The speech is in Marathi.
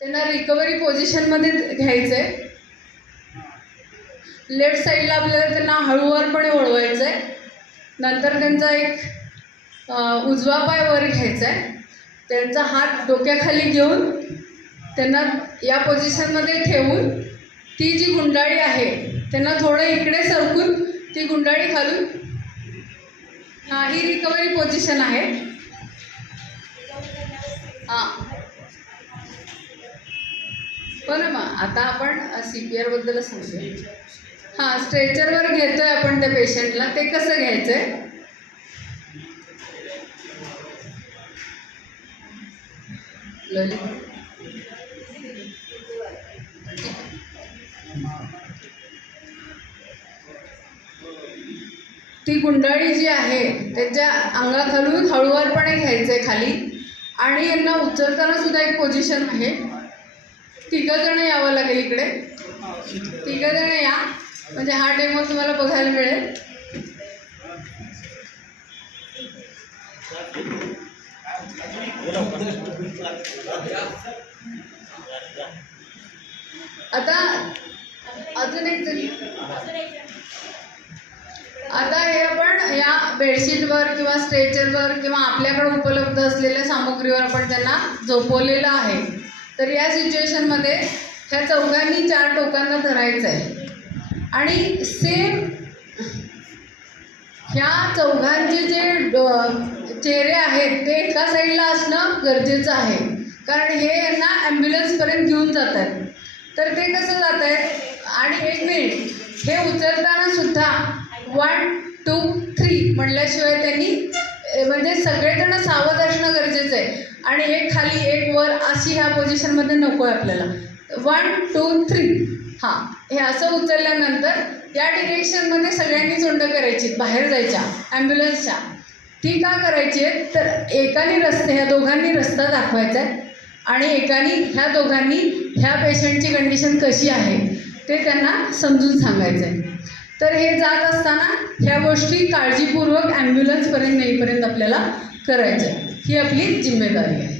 त्यांना रिकव्हरी पोझिशनमध्ये घ्यायचं आहे. लेफ्ट साईडला आपल्याला त्यांना हळूवारपणे वळवायचं आहे. नंतर त्यांचा एक उजवा पाय वर घ्यायचा आहे. त्यांचा हात डोक्याखाली घेऊन त्यांना या पोझिशनमध्ये ठेवून ती जी गुंडाळी आहे त्यांना थोडं इकडे सरकून ती गुंडाळी घालून, ही रिकव्हरी पोझिशन आहे. बरं, मग आता आपण CPR बद्दल सांगूया. स्ट्रेचरवर घेतोय आपण त्या पेशंटला. ते कसं घ्यायचंय? ती गुंडाळी जी आहे त्याच्या अंगाखालून हळूवारपणे घ्यायचंय खाली. आणि यांना उचलताना सुद्धा एक पोझिशन आहे. तिघंजण यावं लागेल इकडे. तिघंजण या, म्हणजे हा डेमो तुम्हाला बघायला मिळेल. आता अजून एक जण. आता हे आपण या बेडशीटवर किंवा स्ट्रेचरवर किंवा आपल्याकडे उपलब्ध असलेल्या सामुग्रीवर आपण त्यांना झोपवलेलं आहे. तर या सिच्युएशनमध्ये ह्या चौघांनी 4 टोकांना धरायचं आहे. आणि सेम ह्या चौघांचे जे चेहरे आहेत ते एका साईडला असणं गरजेचं आहे. कारण हे यांना ॲम्ब्युलन्सपर्यंत घेऊन जात आहेत. तर ते कसं जात आहेत? आणि एक मिनिट, हे उचलताना सुद्धा 1 2 3 म्हणल्याशिवाय त्यांनी, म्हणजे सगळेजण सावध असणं गरजेचं आहे. आणि एक खाली एक वर अशी ह्या पोझिशनमध्ये नको आहे आपल्याला. 1 2 3 हे असं उचलल्यानंतर या डिरेक्शनमध्ये सगळ्यांनी सोंड करायची, बाहेर जायच्या ॲम्ब्युलन्सच्या. ती का करायची आहे? तर ह्या दोघांनी रस्ता दाखवायचा आहे आणि ह्या दोघांनी ह्या पेशंटची कंडिशन कशी आहे ते त्यांना समजून सांगायचं आहे. तर हे जात असताना ह्या गोष्टी काळजीपूर्वक ॲम्ब्युलन्सपर्यंत नेईपर्यंत आपल्याला करायचं आहे. ही आपली जिम्मेदारी आहे.